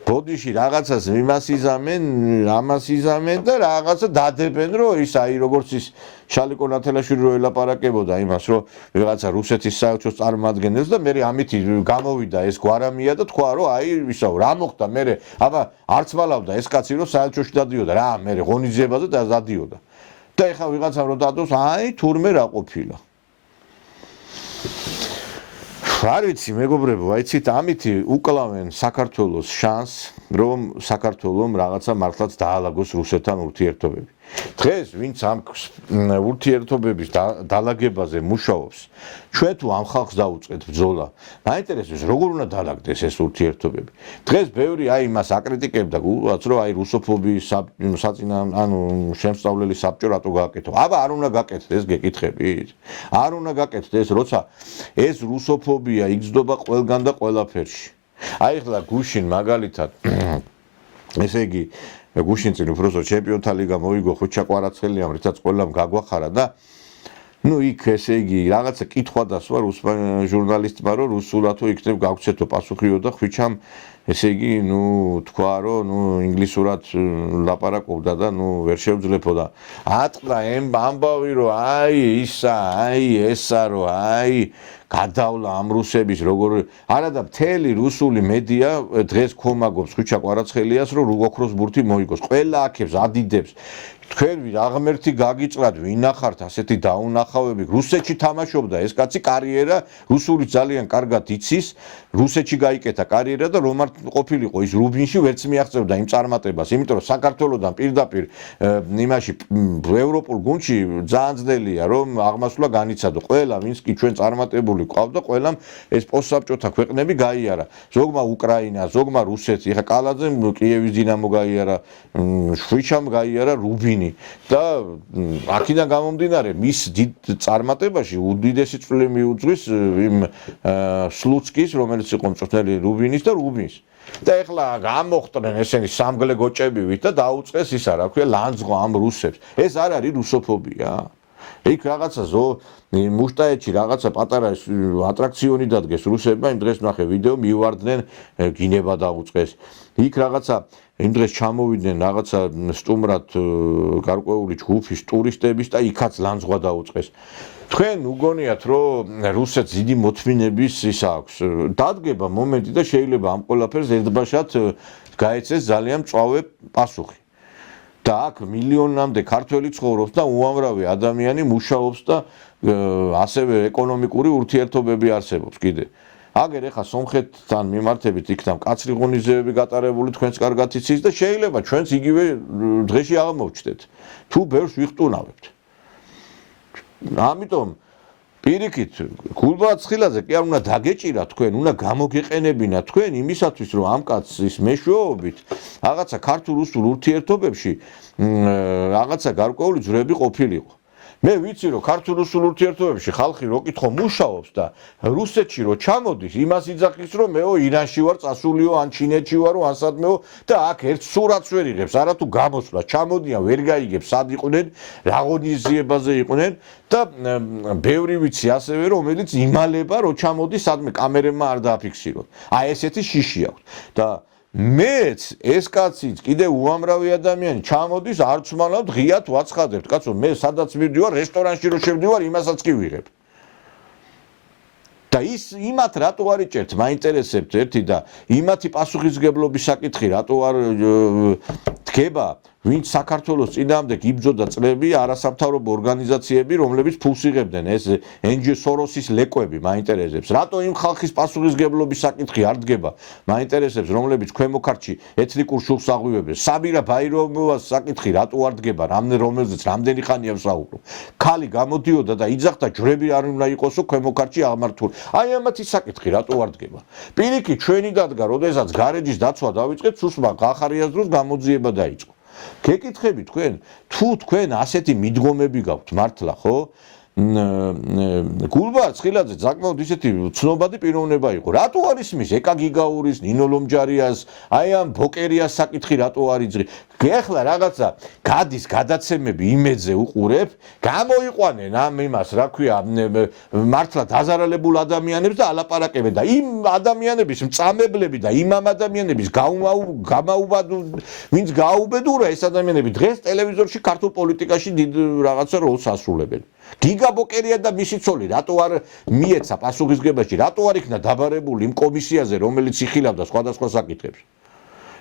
ბოდიში რაღაცას იმას იზამენ, ამას იზამენ და რაღაცა დადებენ, რომ ის აი როგორც ის შალიკო ნათელაშვილი რო ელაპარაკებოდა იმას, რომ ვიღაცა რუსეთის საელჩოს წარმოადგენს და მე ამით გამოვიდა ეს გვარამია და თქვა, რომ აი ისაო რა მოხდა მე აბა არც მალავდა ეს კაცი რომ საელჩოში დადიოდა რა მე ღონისძიებაზე და დადიოდა. და ეხლა ვიღაცა რო დადოს, აი თურმე რა ყოფილა. არ ვიცი მეგობრებო, აიცით ამითი უკლავენ საქართველოს შანსს, რომ საქართველოს რაღაცა მართლაც დაალაგოს რუსეთთან ურთიერთობები. დღეს ვინც ამ ურთიერთობების დალაგებაზე მუშაობს, ჩვენ თუ ამ ხალხს დაუწყეთ ბრძოლა, მაინტერესებს როგორ უნდა დაალაგდეს ეს ურთიერთობები. დღეს ბევრი აი იმას აკრიტიკებდა გულაც, რომ აი რუსოფობიის შემსწავლელი საბჭო რატო გააკეთო. აბა არ უნდა გაკეთდეს ეს გეკითხებით. არ უნდა გაკეთდეს ეს, როცა ეს რუსოფობია იგრძნობა ყველგან და ყველაფერში. აი ახლა გუშინ მაგალითად ესე იგი გუშინ წინ უბრალოდ ჩემპიონთა ლიგა მოიგო ხუჩა კვარაცხელიამ, რითაც ყველამ გაგვახარა და იქ ესე იგი რაღაცა კითხვა დასვა ჟურნალისტმა, რომ რუსულად თუ იქნებ გავცეთო პასუხიო და ხვიჩამ ესე იგი თქვა, რომ ინგლისურად ლაპარაკობდა და ვერ შევძლებოდა. ატყდა ამბავი, რომ აი ისა, აი ესა, რომ აი გადავლა ამ რუსების როგორ არა და მთელი რუსული მედია დღეს ქომაგობს ხვიჩა კვარაცხელიას, რომ ოქროს ბურთი მოიგოს. ყველა აქებს ადიდებს. თქვენ აღმერთი გაგიწყრათ, ვინახართ ასეთი დაუნახავები. რუსეთში თამაშობდა ეს კაცი კარიერა, რუსული ძალიან კარგად იცის, რუსეთში გაიკეთა კარიერა და რომ არ ყოფილიყო ის რუბინში ვერც მიაღწევდა იმ წარმატებას, იმიტომ რომ საქართველოსთან პირდაპირ იმაში ევროპულ გუნდში ძალიან ძნელია რომ აღმასვლა განიცადო. ყველა ვინც კი ჩვენ წარმატებული ყავდა, ყველამ ეს პოსტსაბჭოთა ქვეყნები გაიარა. ზოგმა უკრაინა, ზოგმა რუსეთი, ეხა კალაძემ კიევის დინამო გაიარა, შვიჩამ გაიარა რუბინი. და აქედან გამომდინარე მის დიდ წარმატებაში უდიდესი წვლილი მიუძღვის იმ სლუცკის, რომელიც იყო მწვრთნელი რუბინის და რუბინს. და ეხლა გამოხდნენ ესენი სამგლე გოჭებივით და დაუწყეს ისა რა ქვია ლანძღვა ამ რუსებს. ეს არ არის რუსოფობია. იქ რაღაცა მუშტაეთში რაღაცა პატარა ატრაქციონი დადგეს რუსებმა, იმ დღეს ნახე ვიდეო მივარდნენ გინება დაუწყეს. იქ რაღაცა იმ დღეს ჩამოვიდნენ რაღაცა სტუმრად გარკვეული ჯგუფის ტურისტების და იქაც ლანძღვა დაუწყეს. თქვენ უგონიათ რომ რუსეთს დიდი მოთმინების ის აქვს. დადგება მომენტი და შეიძლება ამ ყველაფერს ერთბაშად გაეცეს ძალიან მწვავე პასუხი. და აქ მილიონამდე ქართველი ცხოვრობს და უამრავი ადამიანი მუშაობს და ასევე ეკონომიკური ურთიერთობები არსებობს კიდე. აგერ ეხა სომხეთთან მიმართებით იქნებ კაცრი ღონისძიებები გატარებული თქვენს კარგად იცის და შეიძლება ჩვენც იგივე დღეში აღმოვჩნდეთ. თუ ბევრს ვიხტუნავებთ. ამიტომ პირიქით გულბად ცხილაძე კი არ უნდა დაგეჭირა თქვენ, უნდა გამოგეყენებინა თქვენ იმისათვის რომ ამ კაცის მეშვეობით რაღაცა ქართულ-რუსულ ურთიერთობებში რაღაცა გარკვეული ძვრები ყოფილიყო. მე ვიცი რომ ქართულ-რუსულ ურთიერთობებში ხალხი რო კითხო მუშაობს და რუსეთში რო ჩამოდის, იმას იძახის რომ მეო ირანში ვარ წასულიო, ან ჩინეთში ვარო, ან სადმეო და აქ ერთ სურათს ვერ იღებს, არა თუ გამოსვლა, ჩამოდიან, ვერ გაიგებს, სად იყვნენ, რა ღონისძიებაზე იყვნენ და ბევრი ვიცი ასევე რომელიც იმალება რო ჩამოდის, სადმე კამერებმა არ დააფიქსიროთ. აი ესეთი შიში აქვს და მეც ეს კაციც კიდე უამრავი ადამიანი ჩამოდის არც მალავ ღიად ვაცხადებთ კაცო მე სადაც მივდივარ რესტორანში რო შევდივარ იმასაც კი ვიღებ და და ის იმათ რატო არ იჭერთ მაინტერესებთ ერთი და იმათი პასუხისმგებლობის საკითხი რატო არ დგება ვინც საქართველოს წინააღმდეგ იბრძოდა წლები არასამთავრობო ორგანიზაციები რომლებიც ფულს იღებდნენ ეს NGO სოროსის ლეკვები მაინტერესებს რატო იმ ხალხის პასუხისმგებლობის საკითხი არ დგება მაინტერესებს რომლებიც ქვემო ქართლში ეთნიკურ შუხს აღვივებენ საბირა ბაიროვას საკითხი რატო არ დგება რომელზეც რამდენი ხანია ვსაუბრობ ქალი გამოდიოდა და იძახდა ჯვრები არ უნდა იყოსო ქვემო ქართლში აღმართული აი ამათი საკითხი რატო არ დგება პირიქით ჩვენი დადგა როდესაც გარეჯის დაცვა დავიწყეთ სუსმა გახარიას დროს გამოძიება დაიწყო გეკითხები თქვენ თუ თქვენ ასეთი მიდგომები გაქვთ მართლა ხო გულბარ ცხილაძე საკმაოდ ისეთი ცნობადი პიროვნება იყო რატო არის მის ეკა გიგაურის ნინო ლომჯარიას აი ამ ბოკერიას საკითხი რატო არ იძღი ეხლა რაღაცა გადის გადაცემები იმედზე უყურებ გამოიყვანენ ამ იმას რა ქვია მართლა დაზარალებულ ადამიანებს და ალაპარაკებენ და იმ ადამიანების მწამებლები და იმ ადამიანების ვინც გააუბედურა ეს ადამიანები დღეს ტელევიზორში ქართულ პოლიტიკაში დიდ რაღაცა როლს ასრულებენ გიგა ბოკერია და მისი ცოლი რატო არ მიეცა პასუხისმგებაში რატო არ იქნა დაბარებული იმ კომისიაზე რომელიც იხილავდა სხვადასხვა საკითხებს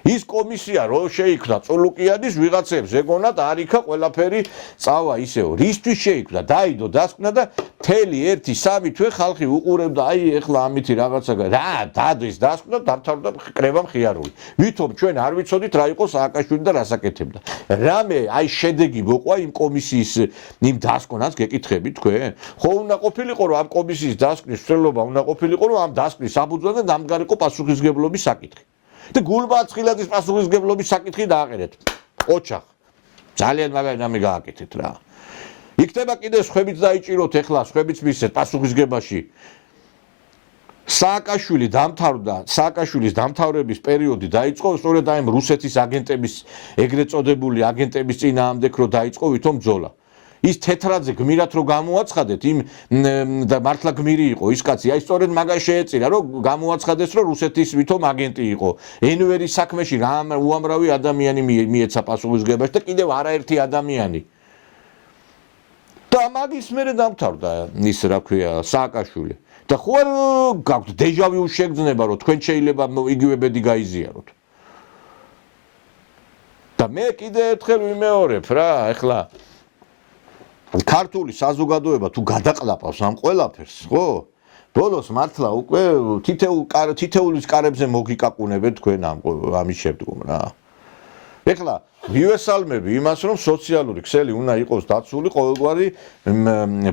ის კომისია რო შეიქმნა წოლუკიანის ვიღაცებს ეგონათ არ იქა ყველაფერი წავა ისეო რისთვის შეიქმნა დაიდო დასკვნა და თელი 1-3 თვე ხალხი უყურებდა აი ეხლა ამითი რაღაცა რა დადის დასკვნა დამთავრდა კრება მხიარული ვითომ ჩვენ არ ვიცოდით რა იყო სააკაშვილი და რასაკეთებდა რამე აი შედეგი მოყვა იმ კომისიის იმ დასკვნას გეკითხები თქვენ ხო უნდა ყოფილიყო რომ ამ კომისიის დასკვნის ცვლილობა უნდა ყოფილიყო რომ ამ დასკვნის საფუძველზე დამდგარიყო პასუხისმგებლობის საკითხი და გულბარ ცხილაძის პასუხისმგებლობის საკითხი დააყენეთ ოჩახ ძალიან მაგარი რამე გააკეთეთ რა იქნება კიდე სხვებიც დაიჭიროთ ეხლა სხვებიც მისცეთ პასუხისმგებაში სააკაშვილის დამთავრების პერიოდი დაიწყო სწორედ აი რუსეთის აგენტების ეგრეთ წოდებული აგენტების წინააღმდეგ რო დაიწყო ვითომ ბრძოლა ის თეთრაძე გმირად რო გამოაცხადეთ იმ და მართლა გმირი იყო ის კაცი აი სწორედ მაგას შეეწირა რომ გამოაცხადეს რომ რუსეთის ვითომ აგენტი იყო ენვერის საქმეში რა უამრავი ადამიანი მიეცა პასუხისმგებაში და კიდევ არაერთი ადამიანი და მაგის მერე დამთავრდა ის რა ქვია სააკაშვილი და ხო არ გაქვთ დეჟავიუ შეგრძნება რომ თქვენ შეიძლება იგივე ბედი გაიზიაროთ და მე კიდე ერთხელ ვიმეორებ რა ეხლა ქართული საზოგადოება თუ გადაყლაპავს ამ ყველაფერს, ხო? ბოლოს მართლა უკვე თითეულის კარებზე მოგიკაკუნებენ თქვენ ამის შემდგომ რა. ეხლა მივესალმები იმას, რომ სოციალური ქსელი უნდა იყოს დაცული ყოველგვარი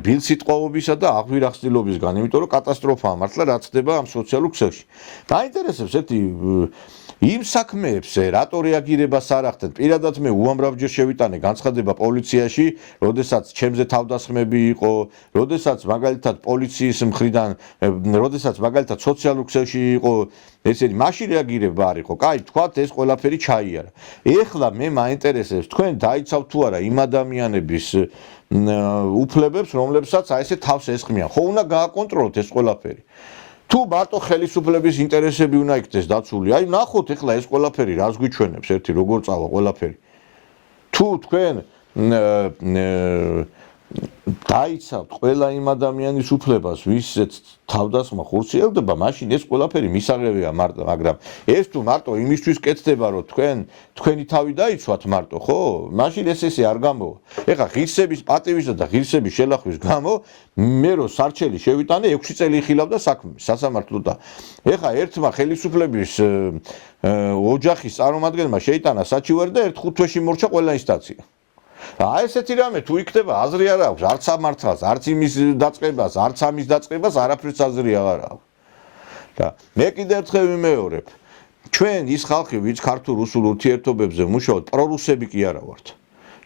ბილსიტყვაობისა და აღვირახსნილობისგან, იმიტომ რომ კატასტროფაა მართლა რაც ხდება ამ სოციალურ ქსელში. დაინტერესებს ერთი იმ საქმეებს რატო რეაგირებას არ ახდენ პირადად მე უამრავჯერ შევიტანე განცხადება პოლიციაში როდესაც ჩემზე თავდასხმები იყო როდესაც მაგალითად პოლიციის მხრიდან როდესაც მაგალითად სოციალურ ქსელში იყო ესეთი მაშინ რეაგირება არ იყო კაი თქვათ ეს ყველაფერი ჩაიარა ეხლა მე მაინტერესებს თქვენ დაიცავთ თუ არა იმ ადამიანების უფლებებს რომლებსაც აი ესე თავს ესხმიან ხო უნდა გააკონტროლოთ ეს ყველაფერი თუ მარტო ხელისუფლების ინტერესები უნდა იქნეს დაცული, აი ნახოთ ეხლა ეს ყველაფერი რას გვიჩვენებს ერთი როგორ წავა ყველაფერი. თუ თქვენ დაიცავთ ყველა იმ ადამიანის უფლებას, ვისაც თავდასხმა ხორციელდება, მაშინ ეს ყველაფერი მისაღებია მარტო, მაგრამ ეს თუ მარტო იმისთვის კეთდება, რომ თქვენი თავი დაიცვათ მარტო, ხო? მაშინ ესე არ გამოვა. ეხლა ღირსების პატივისა და ღირსების შელახვის გამო მე რო სარჩელი შევიტანე 6 წელი იხილავდა საქმე სასამართლო და ეხლა ერთმა ხელისუფლების ოჯახის წარმომადგენელმა შეიტანა საჩივარი და 1-5 თვეში მორჩა ყველა ინსტანცია. აი ესეთი რამე თუ იქნება აზრი არ აქვს არც სამართლას, არც იმის დაწყებას, არც ამის დაწყებას არაფერს აზრი აღარ აქვს. და მე კიდევ ერთხელ ვიმეორებ, ჩვენ ის ხალხი, ვინც ქართულ-რუსულ ურთიერთობებზე მუშაობთ, პრორუსები კი არა ვართ.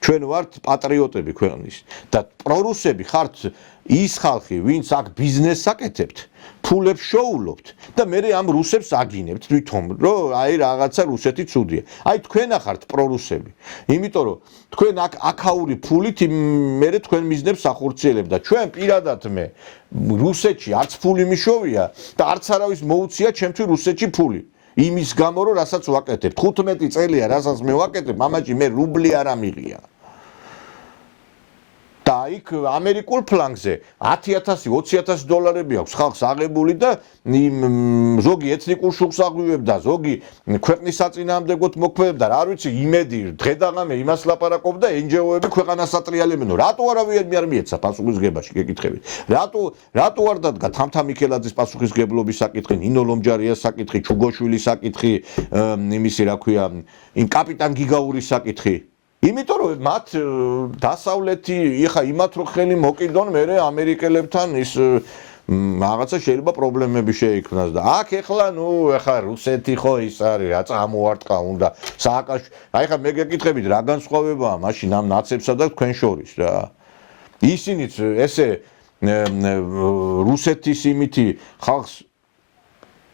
ჩვენ ვართ პატრიოტები ქვეყნის და პრორუსები ხართ ის ხალხი, ვინც აქ ბიზნესს აკეთებთ, ფულებს შოულობთ და მე ამ რუსებს აგინებთ თვითონ, რომ აი რაღაცა რუსეთი ცუდია. აი თქვენ ახართ პრორუსები. იმიტომ რომ თქვენ აქ აკაური ფულით მე თქვენ მიზნებს ახორციელებთ და ჩვენ პირადად მე რუსეთში არც ფული მიშოვია და არც არავის მოუწია ჩემთვის რუსეთში ფული. იმის გამო რომ რასაც ვაკეთებ 15 წელია რასაც მე ვაკეთებ, მამაჭი მე რუბლი არ ამიღია. და იქ ამერიკულ ფლანგზე 10,000 20,000 დოლარები აქვს ხალხს აღებული და ზოგი ეთნიკურ შუქს აღვივებდა, ზოგი ქვეყნის საწინააღმდეგოდ მოქმედებდა, რა ვიცი, იმედი დღე-დაღამე იმას ლაპარაკობდა, NGO-ები ქვეყანას ატრიალებენ, რატო არავინ არ მიეცა პასუხისგებაში გეკითხებით. რატო არ დადგა თამთა მიქელაძის პასუხისგებლობის საკითხი, ნინო ლომჯარიას საკითხი, ჩუგოშვილის საკითხი, იმისი რა ქვია, იმ კაპიტან გიგაურის საკითხი. იმიტომ რომ მათ დასავლეთი ეხა იმათ რო ხელი მოკიდონ მე ამერიკელებთან ის რაღაცა შეიძლება პრობლემები შეიქმნას და აქ ეხლა ეხა რუსეთი ხო ის არის რა წამოარტყა უნდა სააკაშვილი აი ხა მე გეკითხებით რა განსხვავებაა მაშინ ამ ნაცებსა და თქვენ შორის რა ისინიც ესე რუსეთის იმითი ხალხს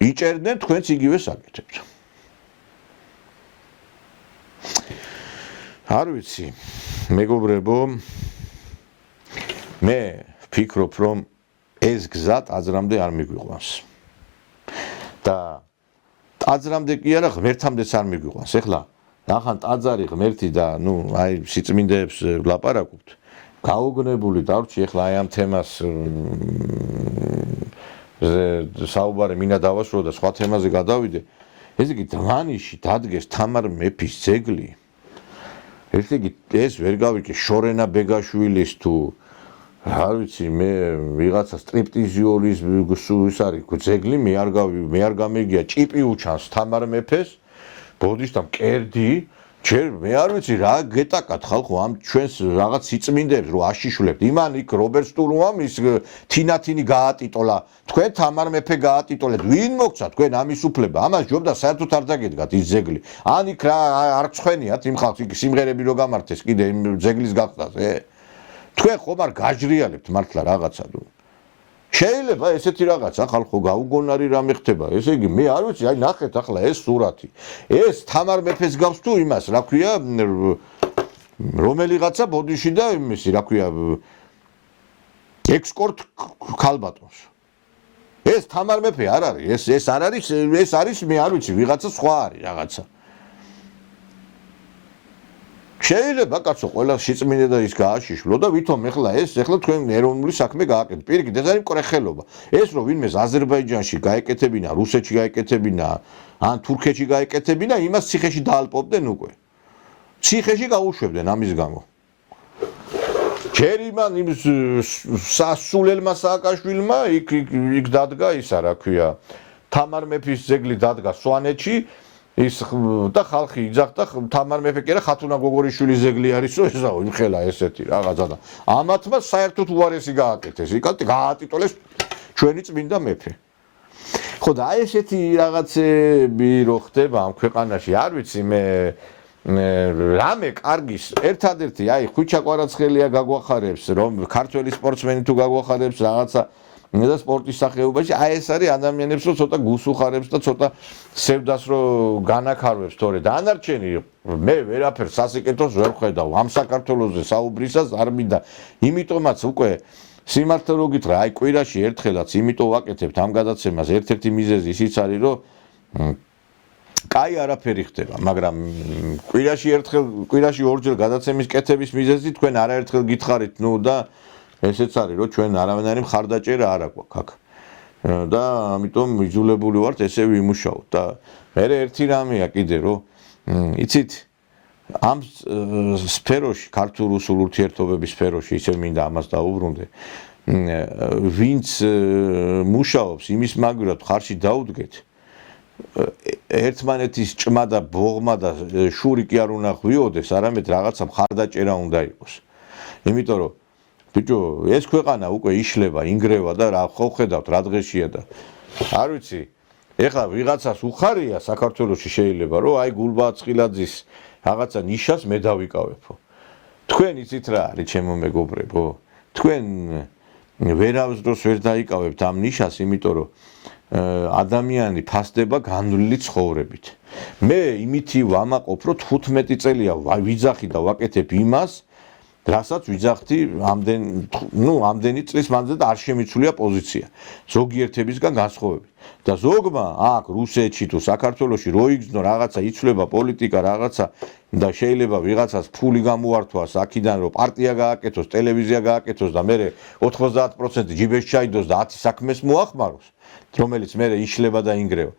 იჭერდნენ თქვენც იგივე საკეთებთ არ ვიცი მეგობრებო მე ვფიქრობ რომ ეს გზა ტაძრამდე არ მიგვიყვანს და ტაძრამდე კი არა ღმერთამდეც არ მიგვიყვანს ეხლა ნახან ტაძარი ღმერთი და აი სიწმინდეებს ვლაპარაკობთ გაუგნებული დავრჩი ეხლა აი ამ თემას საუბარი მინდა დავასრულო და სხვა თემაზე გადავიდე ესე იგი დმანიში დადგეს თამარ მეფის ძეგლი ესე იგი ეს ვერ გავიკე შორენა ბეგაშვილის თუ რა ვიცი მე ვიღაცა სტრიპტიზიორის ის არის ძეგლი მე არ გამიგია ჭიპი უჩანს თამარ მეფეს ბოდიშთა მკერდი ჯერ მე არ ვიცი რა გეტაკათ ხალხო ამ ჩვენს რაღაც სიწმინდეებს რო აშიშვლებთ იმან იქ რობერტ სტურმამ ის თინათინი გაატიტოლა თქვენ თამარ მეფე გაატიტოლეთ ვინ მოგცა თქვენ ამის უფლება ამას ჯობდა საერთოდ არ დაგედგათ ის ძეგლი ან იქ რა არ წხვენიათ იმ ხალხს იქ სიმღერები რო გამართეს კიდე იმ ძეგლის გახსნაზე თქვენ ხომ არ გაჯრიალებთ მართლა რაღაცა თუ შეიძლება ესეთი რაღაცა ხალხო გაუგონარი რამე ხდება ესე იგი მე არ ვიცი აი ნახეთ ახლა ეს სურათი ეს თამარ მეფეს გავს თუ იმას რა ქვია რომელიღაცა ბოდიში და იმისი რა ქვია ექსკორტ ქალბატონს ეს თამარ მეფე არ არის ეს არ არის ეს არის მე არ ვიცი ვიღაცა სხვა არის რაღაცა შეიძლება კაცო ყველა სიწმინდე და ის გააშიშვლო და ვითომ ეხლა თქვენ ეროვნული საქმე გააკეთეთ. პირიქით ეს არის მკრეხელობა. ეს რომ ვინმეს აზერბაიჯანში გაეკეთებინა, რუსეთში გაეკეთებინა, ან თურქეთში გაეკეთებინა, იმას ციხეში დაალპობდნენ უკვე. ციხეში გაუშვებდნენ ამის გამო. ჯერ იმან იმ სასულელმა სააკაშვილმა იქ დადგა ისა რა ქვია. თამარ მეფის ძეგლი დადგა სვანეთში ის და ხალხი იძახდა თამარ მეფე კი არა ხათუნა გოგორიშვილის ძეგლი არისო ესაო იმხელა ესეთი რაღაცა და ამათმა საერთოდ უარესი გააკეთეს იქ გაატიტოლეს ჩვენი წმინდა მეფე ხო და აი ესეთი რაღაცები რო ხდება ამ ქვეყანაში არ ვიცი მე რამე კარგის ერთადერთი აი ხვიჩა კვარაცხელია გაგვახარებს რომ ქართველი სპორტსმენი თუ გაგვახარებს რაღაცა და სპორტის სახეობაში აი ეს არის ადამიანებს რო ცოტა გულს უხარებს და ცოტა სევდას რო განაქარვებს თორე დანარჩენი მე ვერაფერ სასიკეთოს ვერ ხედავ ამ საქართველოზე საუბრისას არ მინდა იმიტომაც უკვე სიმართლე რო გითხრა აი კვირაში ერთხელაც იმიტომ ვაკეთებთ ამ გადაცემას ერთ-ერთი მიზეზი ისიც არის რომ კაი არაფერი ხდება მაგრამ კვირაში ორჯერ გადაცემის კეთების მიზეზი თქვენ არაერთხელ გითხარით და ესეც არის რომ ჩვენ არავინარი მხარდაჭერა არ აქვს აქ და ამიტომ მიძულებული ვართ ესე ვიმუშაოთ და მე ერთი რამეა კიდე რომ იცით ამ სფეროში ქართულ-რუსულ ურთიერთობების სფეროში ისე მინდა ამას დაუბრუნდე ვინც მუშაობს იმის მაგივრად ხარში დაუდგეთ ერთმანეთის ჭმა და ბოღმა და შური კი არ უნდა ღვიოდეს არამედ რაღაცა მხარდაჭერა უნდა იყოს იმიტომ რომ ბიჭო ეს ქვეყანა უკვე იშლება ინგრევა და რა ხო ხედავთ რა დღეშია და არ ვიცი ეხლა ვიღაცას უხარია საქართველოში შეიძლება რომ აი გულბაათ წყილაძის რაღაცა ნიშას მე დავიკავებო თქვენ იცით რა არის ჩემო მეგობრებო თქვენ ვერავის დროს ვერ დაიკავებთ ამ ნიშას იმიტომ რომ ადამიანი ფასდება განვლილი ცხოვრებით მე იმითი ვამაყობ რომ 15 წელია ვიძახი და ვაკეთებ იმას რასაც ვიძახდი ამდენი წლის მანძილზე და არ შემიცულია პოზიცია ზოგიერთებისგან განსხვავებით. და ზოგმა აქ რუსეთში თუ საქართველოში რო იგრძნო რაღაცა იცვლება პოლიტიკა რაღაცა და შეიძლება ვიღაცას ფული გამოართვას აქიდან რომ პარტია გააკეთოს, ტელევიზია გააკეთოს და მე 90% ჯიბეს ჩაიდოს და 10 საქმეს მოახმაროს, რომელიც მე იშლება და ინგრევა.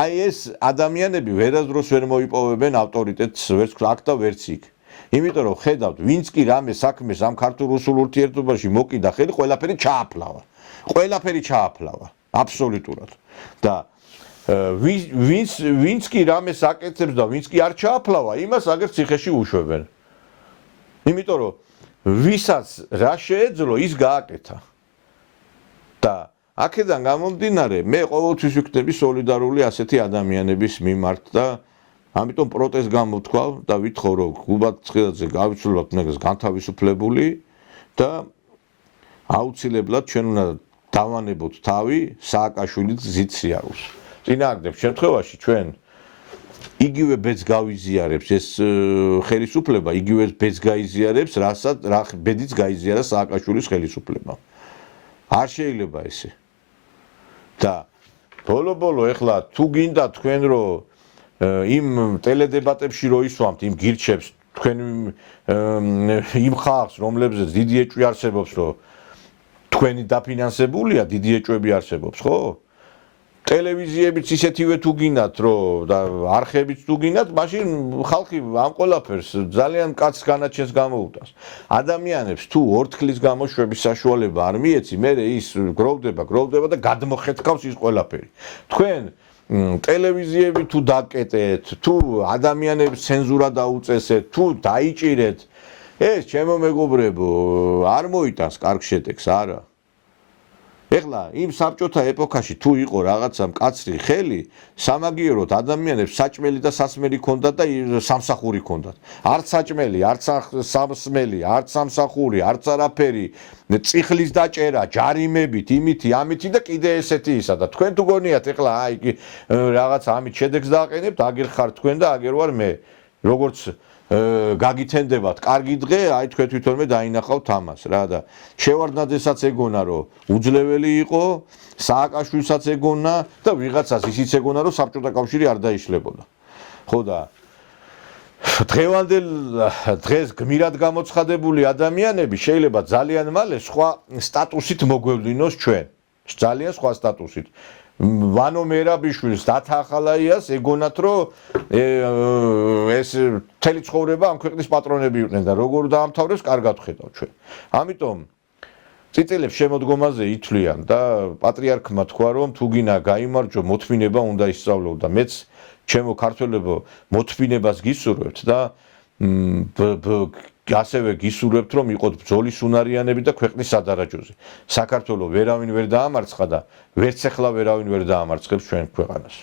აი ეს ადამიანები ვერასდროს ვერ მოიპოვებენ ავტორიტეტს ვერც აქ და ვერც იქ. იმიტომ რომ ხედავთ, ვინც კი რამე საქმეს ამ ქართულ-რუსულ ურთიერთობაში მოკიდა ხელი, ყველაფერი ჩააფლავა. ყველაფერი ჩააფლავა, აბსოლუტურად. და ვინც კი რამეს აკეთებს და ვინც კი არ ჩააფლავა, იმას აგერ ციხეში უშვებენ. იმიტომ რომ ვისაც რა შეეძლო, ის გააკეთა. და აქედან გამომდინარე, მე ყოველთვის ვიქნები სოლიდარული ასეთი ადამიანების მიმართ და ამიტომ პროტესტს გამოთქვავ და ვითხოვ, რომ გულბად ცხილაძე გავიცვლოთ მეგრს განთავისუფლებული და აუცილებლად ჩვენ უნდა დავანებოთ თავი სააკაშვილის გზით სიარულს. წინააღმდეგ შემთხვევაში ჩვენ იგივე ბედს გავიზიარებს ეს ხელისუფლება, იგივე ბედს გაიზიარებს, რა ბედიც გაიზიარა სააკაშვილის ხელისუფლებამ. არ შეიძლება ესე. და ბოლო ეხლა თუ გინდა თქვენ რომ იმ ტელედებატებში რო ისვამთ იმ გირჩებს თქვენ იმ ხალხს რომლებზეც დიდი ეჭვი არსებობს რომ თქვენი დაფინანსებულია დიდი ეჭვები არსებობს ხო ტელევიზიებიც ისეთივე თუ გინდათ რომ და არხებიც თუ გინდათ მაშინ ხალხი ამ ყველაფერს ძალიან კაც განაჩენს გამოუტანს ადამიანებს თუ ორთქლის გამოშვების საშუალება არ მიეცი მე ის გროვდება და გადმოხეთქავს ის ყველაფერი თქვენ ტელევიზიები თუ დაკეტეთ თუ ადამიანებს ცენზურა დაუწესეთ თუ დაიჭირეთ ეს ჩემო მეგობრებო არ მოიტანს კარგ შედეგს არა ეხლა იმ საბჭოთა ეპოქაში თუ იყო რაღაცა მკაცრი ხელი სამაგიეროდ ადამიანებს საჭმელი და სასმელი ჰქონდათ და სამსახური ჰქონდათ არც საჭმელი არც სასმელი არც სამსახური არც არაფერი წიხლის დაჭერა ჯარიმებით იმითი ამითი და კიდე ესეთი ისა და თქვენ თუ გონიათ ეხლა აი რაღაც ამით შედეგს დააყენებთ აგერ ხარ თქვენ და აგერ ვარ მე როგორც გაგითენდებათ კარგი დღე აი თქვენ თვითონვე დაინახავთ ამას რა და შევარდნაძესაც ეგონა რომ უძლეველი იყო სააკაშვილსაც ეგონა და ვიღაცას ისიც ეგონა რომ საბჭოთა კავშირი არ დაიშლებოდა ხო და დღევანდელ დღეს გმირად გამოცხადებული ადამიანები შეიძლება ძალიან მალე სხვა სტატუსით მოგვევლინოს ჩვენ ძალიან სხვა სტატუსით ვანო მერაბიშვილს დათახალაიას ეგონათ რომ ეს მთელი ცხოვრება ამ ქვეყნის პატრონები იყვნენ და როგორ დაამთავრებს კარგად ხედავ ჩვენ ამიტომ წიწილებს შემოდგომაზე ითვლიან და პატრიარქმა თქვა რომ თუ გინა გაიმარჯო მოთმინება უნდა ისწავლო და მეც ჩემო ქართველებო მოთმინებას გისურვებთ და ასევე გისურვებთ რომ იყოთ ბრძოლის უნარიანები და ქვეყნის სადარაჯოზე საქართველოს ვერავინ ვერ დაამარცხა და ვერც ახლა ვერავინ ვერ დაამარცხებს ჩვენ ქვეყანას